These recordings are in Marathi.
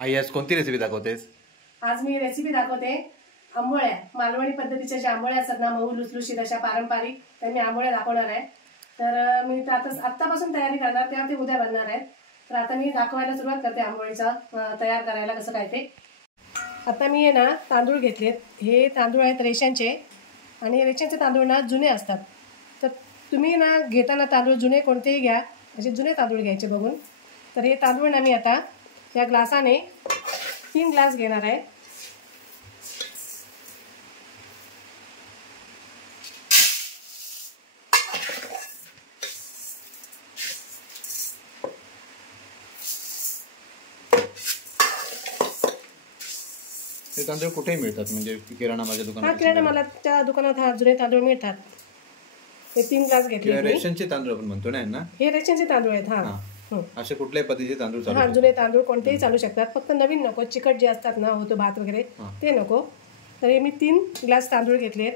आई आज कोणती रेसिपी दाखवतेस? आज मी रेसिपी दाखवते आंबोळ्या. मालवणी पद्धतीच्या ज्या आंबोळ्या असतात ना, मऊ लुसलुशीत अशा पारंपरिक, तर मी आंबोळ्या दाखवणार आहे. तर मी आत्तापासून तयारी करणार, तेव्हा ते उद्या बनणार आहे. तर आता मी दाखवायला सुरुवात करते आंबोळीचा तयार करायला कसं काय ते. आता मी ना तांदूळ घेतलेत. हे तांदूळ आहेत रेशनचे, आणि रेशनचे तांदूळ ना जुने असतात. तर तुम्ही ना घेताना तांदूळ जुने कोणतेही घ्या, असे जुने तांदूळ घ्यायचे बघून. तर हे तांदूळ ना मी आता या ग्लासाने 3 ग्लास घेणार आहे. हे तांदूळ कुठेही मिळतात, म्हणजे किराणा माझ्या दुकानात? किराणा मालाच्या दुकानात जुने तांदूळ मिळतात. हे 3 ग्लास घेतले. रेशनचे तांदूळ आपण म्हणतो ना? हे रेशनचे तांदूळ आहेत. असे कुठल्याही पद्धतीचे तांदूळ चालू? जुने तांदूळ कोणतेही चालू शकतात, फक्त नवीन नको. चिकट जे असतात ना, होतो भात वगैरे, ते नको. तर हे मी 3 ग्लास तांदूळ घेतले.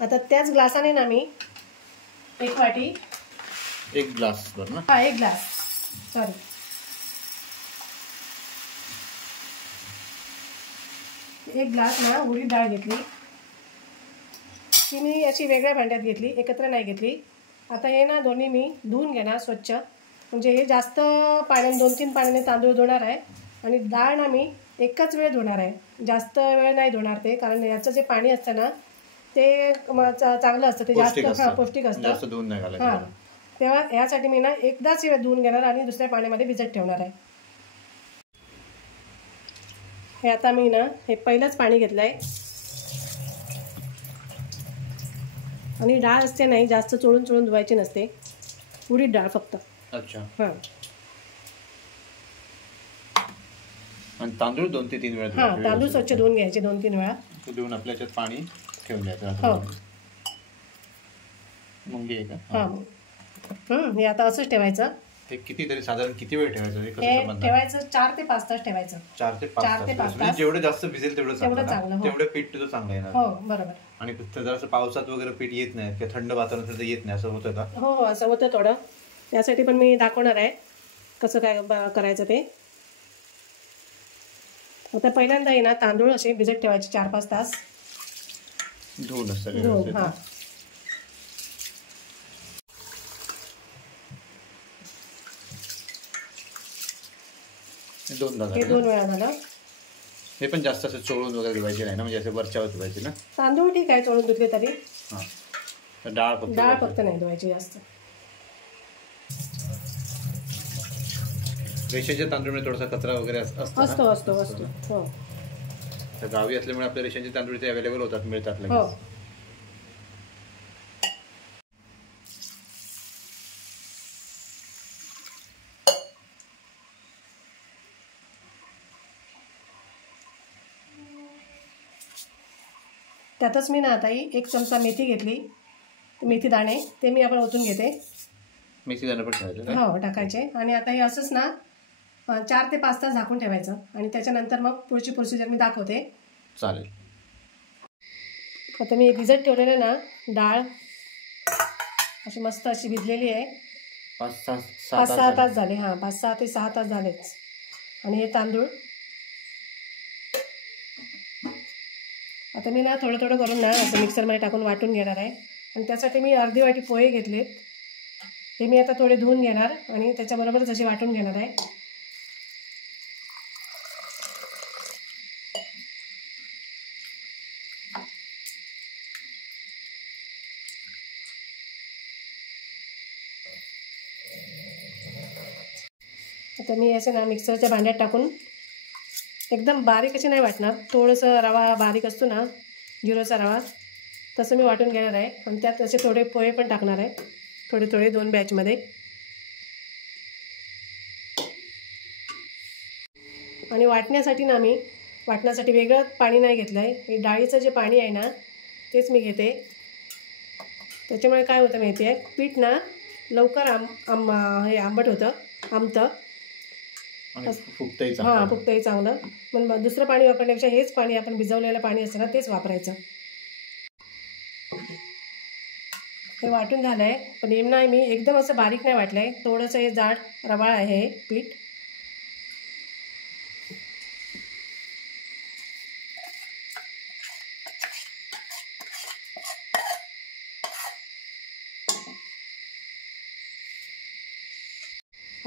आता त्याच ग्लासाने ना मी 1 वाटी, 1 ग्लास बरं ना? 1 ग्लास, सॉरी, 1 ग्लास ना उडीद डाळ घेतली. ती मी अशी वेगळ्या भांड्यात घेतली, एकत्र नाही घेतली. आता हे ना दोन्ही मी धुवून घेणार स्वच्छ. म्हणजे हे जास्त पाण्याने 2-3 पाण्याने तांदूळ धुणार आहे. आणि डाळ ना मी एकच वेळ धुणार आहे, जास्त वेळ नाही धुणार ते, कारण याचं जे पाणी असतं ना ते चांगलं असतं, ते जास्त पौष्टिक असतं. हां, तेव्हा यासाठी मी ना एकदाच धुवून घेणार आणि दुसऱ्या पाण्यामध्ये भिजत ठेवणार आहे. हे आता मी ना हे पहिलंच पाणी घेतलं आहे. आणि डाळ असते नाही जास्त चोळून चोळून धुवायची नसते, उडीद डाळ फक्त. अच्छा. हां, आणि तांदूळ 2 ते 3 वेळा? हां, तांदूळ स्वच्छ धुवून घ्यायचे 2-3 वेळा. धुवून आपल्या याच्यात पाणी ठेवून द्यायचं. हो, मुंगी आहे का? हां. हे आता असंच ठेवायचं. हे कितीतरी साधारण किती वेळ ठेवायचं? हे ठेवायचं 4 ते 5 तास ठेवायचं. 4 ते 5 तास. जेवढं जास्त भिजेल तेवढं चांगलं. तेवढं पीठ तुझं चांगलं येणार. हो, बरोबर. आणि जरासं पावसात वगैरे पीठ येत नाही, किंवा थंड वातावरणात येत नाही, असं होतं का? हो, असं होतं थोडं. त्यासाठी पण मी दाखवणार आहे कसं काय करायचं ते. आता पहिल्यांदा आहे ना तांदूळ असे भिजत ठेवायचे 4-5 तास धुवून. हां, हे 2 वेळा झालं. हे पण जास्त असं चोळून वगैरे धुवायचे नाही ना, म्हणजे असं वरच्यावर धुवायचे ना? तांदूळ ठीक आहे, चोळून धुतले तरी. हां, डाळ फक्त नाही धुवायची जास्त. रेशनच्या तांदूळमध्ये थोडासा कचरा वगैरे असतो. हो, तर गावी असल्यामुळे आपल्या रेशनचे तांदूळ ते अवेलेबल होतात, मिळतात लगेच. हो. त्यातच मी ना आता 1 चमचा मेथी घेतली, मेथी दाणे, ते मी आपण ओतून घेते. मेथी दाणे पण टाकायचे? हो, टाकायचे. आणि आता हे असंच ना 4 ते 5 तास झाकून ठेवायचं, आणि त्याच्यानंतर मग पुढची प्रोसिजर मी दाखवते. चालेल. आता मी भिजत ठेवलेलं ना डाळ अशी मस्त अशी भिजलेली आहे. 5-6 तास झाले. हां, 5-6 ते 6 तास झालेच. आणि हे तांदूळ आता मी ना थोडं थोडं करून ना असं मिक्सरमध्ये टाकून वाटून घेणार आहे. आणि त्यासाठी मी अर्धी वाटी पोहे घेतलेत. हे मी आता थोडे धुवून घेणार आणि त्याच्याबरोबरच असे वाटून घेणार आहे. आता मी असे ना मिक्सरच्या भांड्यात टाकून एकदम बारीक असे नाही वाटणार, थोडंसं रवा बारीक असतो ना, जिरोचा रवा, तसं मी वाटून घेणार आहे. आणि त्यात असे थोडे पोहे पण टाकणार आहे, थोडे 2 बॅचमध्ये. आणि वाटण्यासाठी ना मी वेगळं पाणी नाही घेतलं आहे. हे डाळीचं जे पाणी आहे ना तेच मी घेते. त्याच्यामुळे काय होतं माहिती आहे, पीठ ना लवकर आंबट होतं, आमतं. फुगतंही चांगलं. पण दुसरं पाणी वापरण्यापेक्षा हेच पाणी, आपण भिजवलेलं पाणी असतं ना, तेच वापरायचं. हे वाटून झालं आहे, पण नेमना मी एकदम असं बारीक नाही वाटलं आहे, थोडंसं हे जाड रवाळ आहे हे पीठ.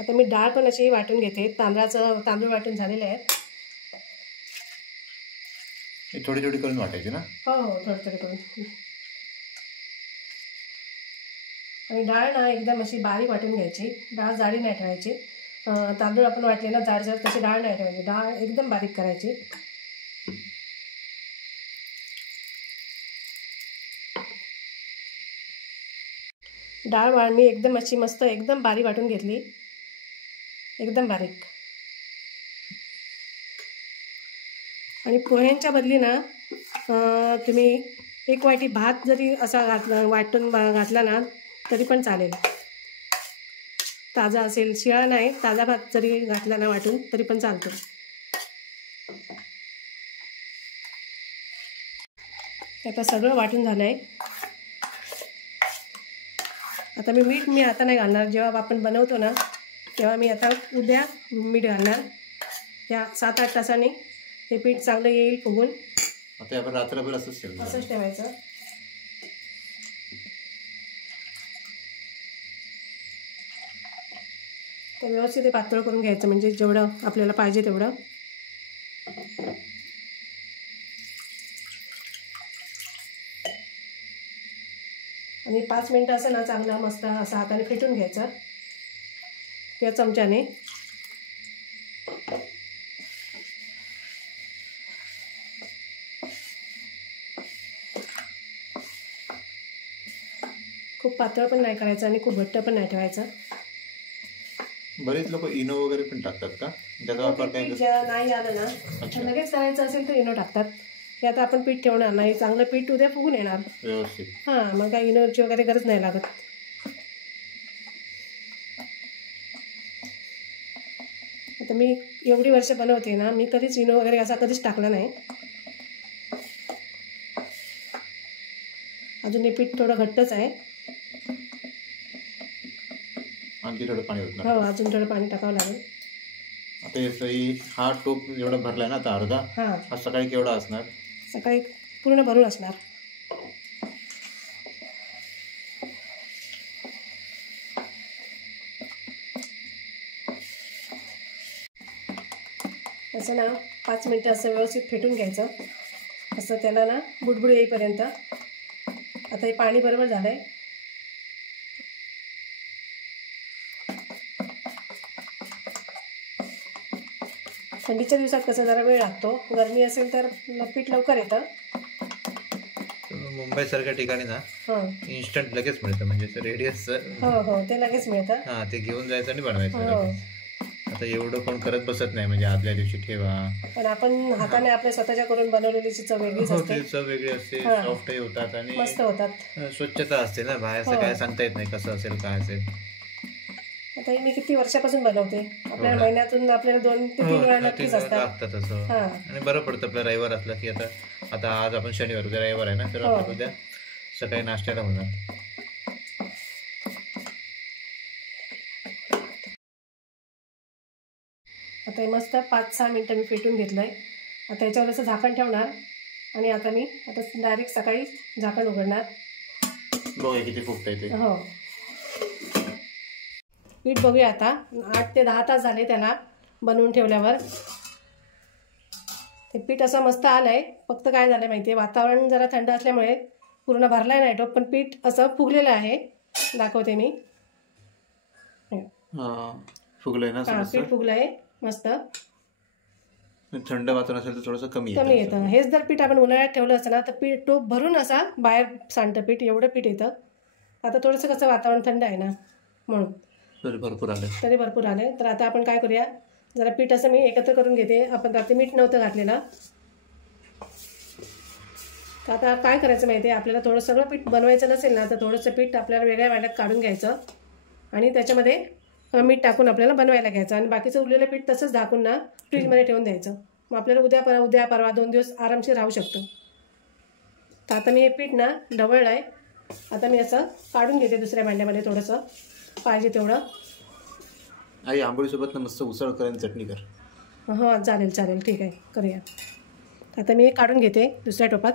आता मी डाळ पण अशी वाटून घेते. तांदूळ वाटून झालेले आहेत. थोडी थोडी करून वाटायची ना? हो हो, थोडी थोडी करून. आणि डाळ ना एकदम अशी बारीक वाटून घ्यायची. डाळ जाडी नाही ठेवायची. तांदूळ आपण वाटले ना जाड जाड, तशी डाळ नाही ठेवायची. डाळ एकदम बारीक करायची. डाळ मी एकदम अशी मस्त एकदम बारीक वाटून घेतली. एकदम बारीक. आणि पोह्यांच्या बदली ना तुम्ही 1 वाटी भात जरी असा वाटून घातला ना तरी पण चालेल. ताजा असेल, शिळा नाही, ताजा भात जरी घातला ना वाटून तरी पण चालतो. आता सगळं वाटून झालं आहे. आता मी आता नाही घालणार. जेव्हा आपण बनवतो ना तेव्हा मी आता उद्या मीठ घालणार. त्या 7-8 तासांनी हे पीठ चांगलं येईल फुगून. आता आपण रात्रभर असंच ठेवायचं. तर व्यवस्थित ते पातळ करून घ्यायचं, म्हणजे जेवढं आपल्याला पाहिजे तेवढं. आणि 5 मिनिटं असं ना चांगलं मस्त असं हाताने फेटून घ्यायचं किंवा चमच्याने. खूप पातळ पण नाही करायचं आणि खूप घट्ट पण नाही ठेवायचं. बरेच लोक इनो वगैरे पण टाकतात का? त्याचा वापर काय नाही आलं ना तर लगेच करायचं असेल तर इनो टाकतात. हे आता आपण पीठ ठेवणार नाही, चांगलं पीठ उद्या फुगून येणार व्यवस्थित. हां, मग काय इनोची वगैरे गरज नाही लागत. आता मी एवढी वर्ष बनवते ना, मी कधीच इनो वगैरे असा कधीच टाकला नाही. अजून हे पीठ थोडं घट्टच आहे. आणखी थोडं पाणी होतं. हो, अजून थोडं पाणी टाकावं लागेल. आता हा टोप एवढा भरलाय ना आता अर्धा. हा सकाळी केवढा असणार? सकाळी पूर्ण भरून असणार. असं ना 5 मिनिटं असं व्यवस्थित फेटून घ्यायचं. असं त्याला ना बुडबुड येईपर्यंत. आता हे पाणी बरोबर झालं आहे. थंडीच्या दिवसात कसं जरा वेळ लागतो, गरमी असेल तर पीठ लवकर येतं. मुंबई सारख्या ठिकाणी ना इन्स्टंट लगेच मिळतं, म्हणजे रेडी असतं. हो हो, ते लगेच मिळतं. हां, ते घेऊन जायचं आणि बनवायचं. आता एवढं कोण करत बसत नाही, म्हणजे आदल्या दिवशी ठेवा. पण आपण हाताने आपल्या स्वतःच्या करून बनवलेली चव वेगळीच असते. चव वेगळी असते, सॉफ्टही होतात आणि मस्त होतात. स्वच्छता असते ना, बाहेरचं काय सांगता येत नाही कसं असेल काय असेल. आता मी किती वर्षापासून बनवते. आपल्याला महिन्यातून आपल्याला 2 ते 3 वेळा नक्कीच लागतात असं. आणि बरं पडतं आपला रविवार असला की आता आज आपण शनिवार, उद्या रविवार आहे ना, तर आपण उद्या सकाळी नाश्त्याला होणार. आता हे मस्त 5-6 मिनिटं मी फेटून घेतलंय. आता याच्यावर असं झाकण ठेवणार आणि आता डायरेक्ट सकाळी झाकण उघडणार. बघूया किती फुगतंय ते. हो, पीठ बघूया आता. 8 ते 10 तास झाले त्याला बनवून ठेवल्यावर. ते पीठ असं मस्त आलंय. फक्त काय झालं माहिती आहे, वातावरण जरा थंड असल्यामुळे पूर्ण भरलाय नाही टोप, पण पीठ असं फुगलेलं आहे. दाखवते मी. फुगलंय ना? पीठ फुगलंय मस्त. थंड वातावरण असेल तर थोडंसं कमी येतं. हेच जर पीठ आपण उन्हाळ्यात ठेवलं असतं ना तर पीठ टोप भरून असा बाहेर सांडतं पीठ, एवढं पीठ येतं. आता थोडंसं कसं वातावरण थंड आहे ना म्हणून तरी भरपूर आले. तर आता आपण काय करूया, जरा पीठ असं मी एकत्र करून घेते. आपण रात्री मीठ नव्हतं घातलेलं. तर आता काय करायचं माहिती आहे, आपल्याला थोडं सगळं पीठ बनवायचं नसेल ना तर थोडंसं पीठ आपल्याला वेगळ्या वाट्यात काढून घ्यायचं आणि त्याच्यामध्ये मीठ टाकून आपल्याला बनवायला घ्यायचं. आणि बाकीचं उरलेलं पीठ तसंच झाकून ना फ्रीजमध्ये ठेवून द्यायचं. मग आपल्याला उद्या परवा 2 दिवस आरामशीर राहू शकतं. तर आता मी हे पीठ ना ढवळलं आहे. आता मी असं काढून घेते दुसऱ्या भांड्यामध्ये थोडंसं पाहिजे तेवढं. आई आंबोळीसोबत ना मस्त उसळ कर आणि चटणी कर. हो, चालेल ठीक आहे, करूया. आता मी काढून घेते दुसऱ्या टोपात.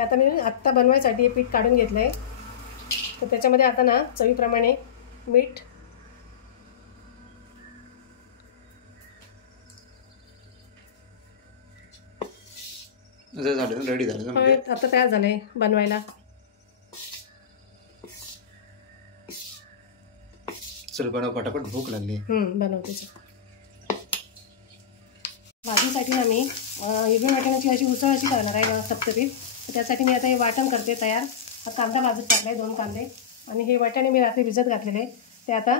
ते आता मी आत्ता बनवायसाठी हे पीठ काढून घेतलं आहे. तर त्याच्यामध्ये आता ना चवीप्रमाणे मीठ, झालं रेडी झालं म्हणजे आता तयार झालंय बनवायला. चल बनव पटापट, भूक लागली. बनवते. भाजीसाठी ना मी हिरवी वाटण्याची अशी उसळ अशी करणार आहे थपथपीत. तर त्यासाठी मी आता हे वाटण करते तयार. हा कांदा भाजत टाकला आहे, 2 कांदे, आणि हे वाटाणे मी रात्री भिजत घातलेले ते आता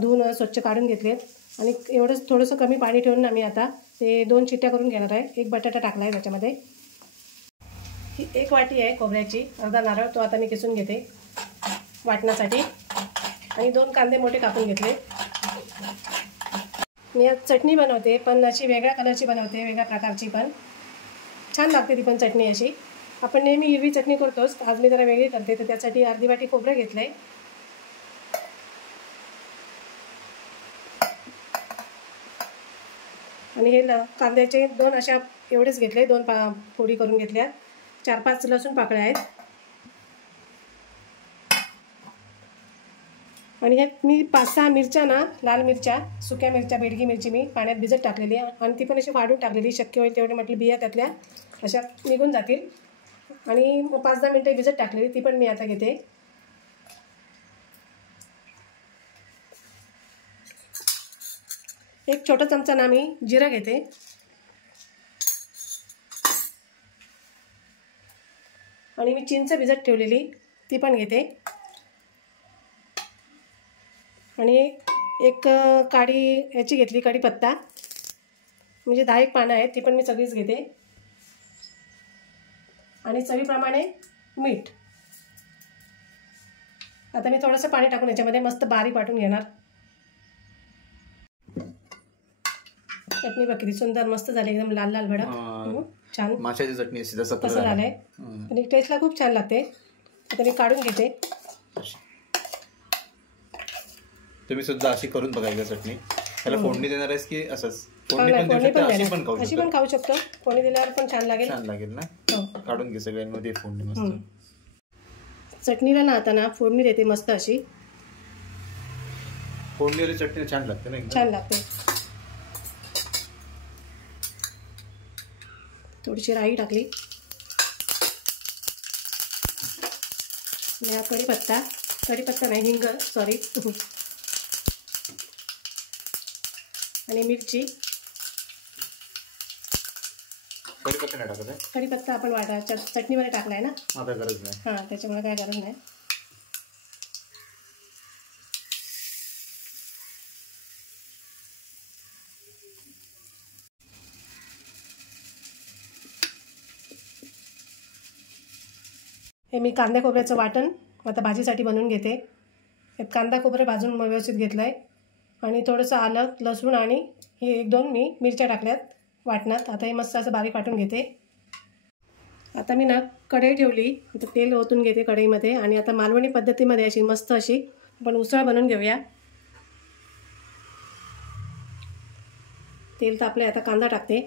धुवून स्वच्छ काढून घेतलेत. आणि एवढंच थोडंसं कमी पाणी ठेवून ना मी आता ते 2 चिट्ट्या करून घेणार आहे. 1 बटाटा टाकला आहे त्याच्यामध्ये. ही 1 वाटी आहे खोबऱ्याची, अर्धा नारळ तो आता मी किसून घेते वाटण्यासाठी, आणि 2 कांदे मोठे कापून घेतले. मी आज चटणी बनवते, पण अशी वेगळ्या कलरची बनवते, वेगळ्या प्रकारची, पण छान लागते ती पण चटणी अशी. आपण नेहमी हिरवी चटणी करतोच, आज मी जरा वेगळी करते. तर त्यासाठी अर्धी वाटी खोबरं घेतलं आहे. आणि हे कांद्याचे 2 अशा एवढेच घेतले, 2 फोडी करून घेतल्या. 4-5 लसूण पाकळ्या आहेत. आणि ह्यात मी 5-6 मिरच्या ना, लाल मिरच्या, सुक्या मिरच्या, बेडगी मिरची मी पाण्यात भिजत टाकलेली आहे. आणि ती पण अशी वाढून टाकलेली, शक्य होईल तेवढे म्हटलं बिया त्यातल्या अशा निघून जातील. आणि 5-10 मिनटं भिजत टाकलेली, ती पण मी आता घेते. एक छोटा चमचा ना मी जिरं घेते. आणि मी चिंच भिजत ठेवलेली ती पण घेते. आणि एक काडी याची घेतली कढीपत्ता, म्हणजे 10 पानं आहेत, ती पण मी सगळीच घेते. आणि चवीप्रमाणे मीठ. आता मी थोडंसं पाणी टाकून याच्यामध्ये मस्त बारीक वाटून घेणार. चटणी बघ किती सुंदर मस्त झाली, एकदम लाल लाल भडक, छान माशाची चटणी असते तसं झालंय. आणि टेस्टला खूप छान लागते. आता मी काढून घेते. तुम्ही सुद्धा अशी करून बघायची चटणी. त्याला फोडणी देणार आहेस की असंच? फोडणी पण खाऊ शकतो. फोडणी दिल्यावर पण छान लागेल ना. काढून घे सगळ्यांमध्ये फोडणी मस्त. चटणीला ना आता ना फोडणी देते मस्त अशी. फोडणीवाली चटणी छान लागते ना, छान लागते. थोडीशी राई टाकली. कढीपत्ता नाही, हिंग, सॉरी. आणि मिरची. कढीपत्ता नाही टाकत आहे? कढीपत्ता आपण वाटायच्या चटणीमध्ये टाकलाय ना, आता गरज नाही. हां, त्याच्यामुळे काय गरज नाही. हे मी कांदा खोबऱ्याचं वाटण आता भाजीसाठी बनवून घेते. यात कांदा खोबरं भाजून व्यवस्थित घेतलं आहे. आणि थोडंसं आलं, लसूण आणि हे 1-2 मी मिरच्या टाकल्यात वाटणात. आता हे मस्त असं बारीक वाटून घेते. आता मी ना कढई ठेवली, आता तेल ओतून घेते कढईमध्ये. आणि आता मालवणी पद्धतीमध्ये अशी मस्त अशी आपण उसळ बनवून घेऊया. तेल तापलंय, आता कांदा टाकते.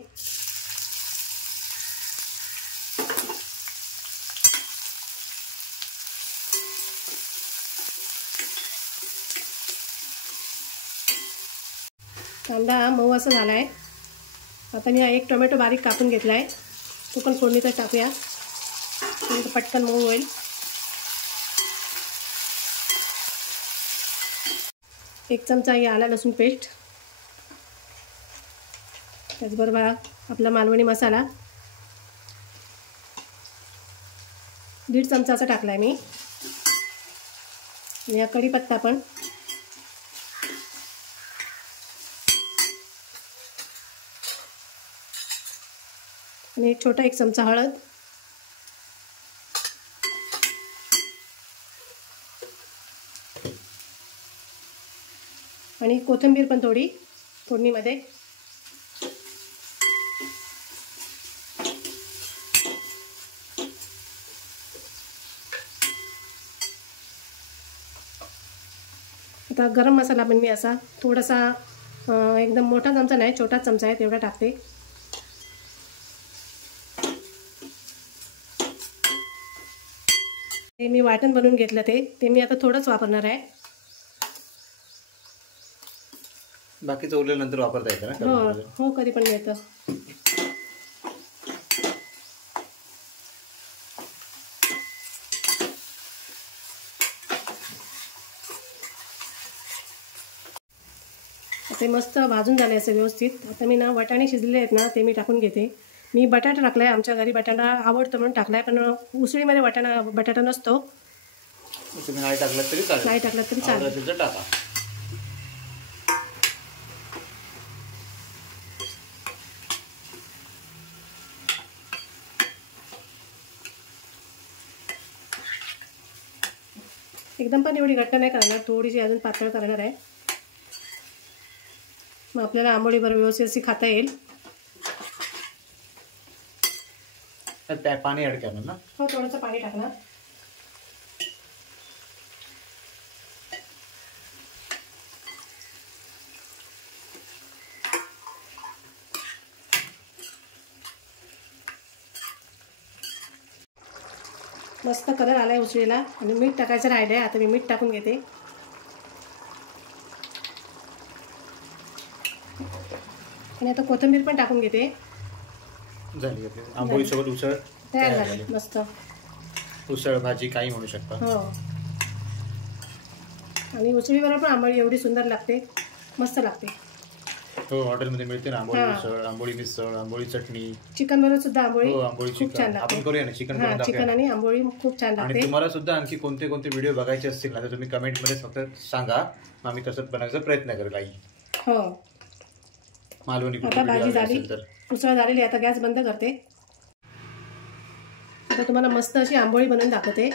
कांदा मऊ असं झाला आहे. आता मी 1 टोमॅटो बारीक कापून घेतला आहे, तो पण फोडणीतच टाकूया, म्हणजे पटकन मऊ होईल. एक चमचा ही आला लसूण पेस्ट, त्याचबरोबर आपला मालवणी मसाला 1.5 चमचा असा टाकला आहे मी. आणि कढीपत्ता पण, आणि छोटा 1 चमचा हळद, आणि कोथिंबीर पण थोडी फोडणीमध्ये. आता गरम मसाला पण मी असा थोडासा, एकदम मोठा चमचा नाही, छोटा चमचा आहे तेवढा टाकते. ते मी वाटण बनवून घेतलं ते मी आता थोडंच वापरणार आहे. बाकीचं उरलेलं नंतर वापरता येतं हो ना. हो कधी पण मिळतं. ते मस्त भाजून झाले असे व्यवस्थित. आता मी ना वाटाणे शिजलेले आहेत ना ते मी टाकून घेते. मी बटाटा टाकलाय, आमच्या घरी बटाटा आवडतं म्हणून टाकलाय, पण उसळीमध्ये बटाटा नसतो. तुम्ही नाही टाकलं तरी चालेल. नाही टाकलं तरी चालेल. टाका. एकदम पण एवढी घट्ट नाही करणार, थोडीशी अजून पातळ करणार आहे. मग आपल्याला आंबोळी बरोबर व्यवस्थित अशी खाता येईल. त्या पाणी ऍड करणार ना. हो थोडंसं पाणी टाकणार. मस्त कलर आलाय उसळीला आणि मीठ टाकायचं राहिलंय. आता मी मीठ टाकून घेते आणि आता कोथिंबीर पण टाकून घेते. झाली आंबोळी सोबत उसळ तयार झाली. मस्त उसळ भाजी काही म्हणू शकता. हो आणि उसळी बरोबर पण आंबोळी एवढी सुंदर लागते, मस्त लागते. हो हॉटेलमध्ये मिळते ना आंबोळी उसळ, आंबोळी मिसळ, आंबोळी चटणी. चिकन बरोबर सुद्धा आंबोळी आंबोळी खूप छान लागते. आपण करूया ना चिकन. चिकन आणि आंबोळी खूप छान लागते. आणि तुम्हाला सुद्धा आणखी कोणते कोणते व्हिडिओ बघायचे असतील ना तर तुम्ही कमेंट मध्ये फक्त सांगा, मग आम्ही तसंच बनवायचा प्रयत्न करेल. आई हो मालवणी आता भाजी झाली, उसळ झालेली. आता गॅस बंद करते. आता तुम्हाला मस्त अशी आंबोळी बनवून दाखवते.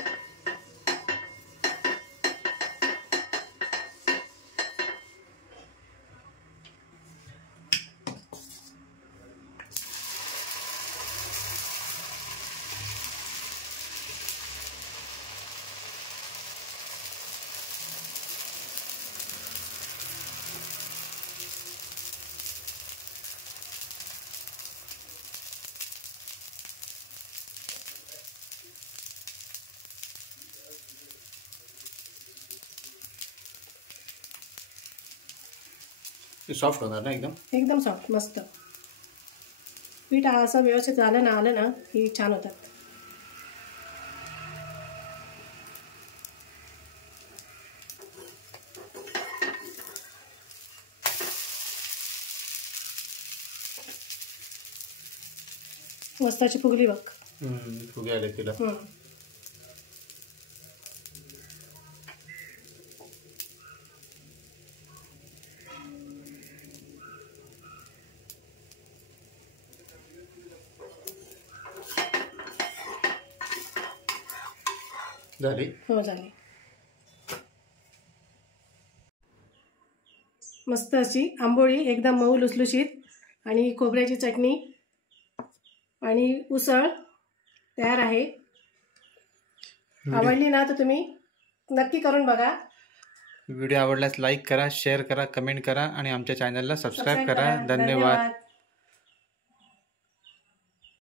सॉफ्ट होणार ना एकदम. एकदम सॉफ्ट मस्त. पीठ असं व्यवस्थित आलं ना की छान होतात. मस्त अशी फुगली बघ. फुगे आले तिला. झाली. हो झाली. मस्त अशी आंबोळी एकदम मऊ लुसलुशीत आणि खोबऱ्याची चटणी आणि उसळ तयार आहे. आवडली ना तर तुम्ही नक्की करून बघा. व्हिडिओ आवडल्यास लाईक करा, शेअर करा, कमेंट करा आणि आमच्या चॅनलला सबस्क्राईब करा. धन्यवाद.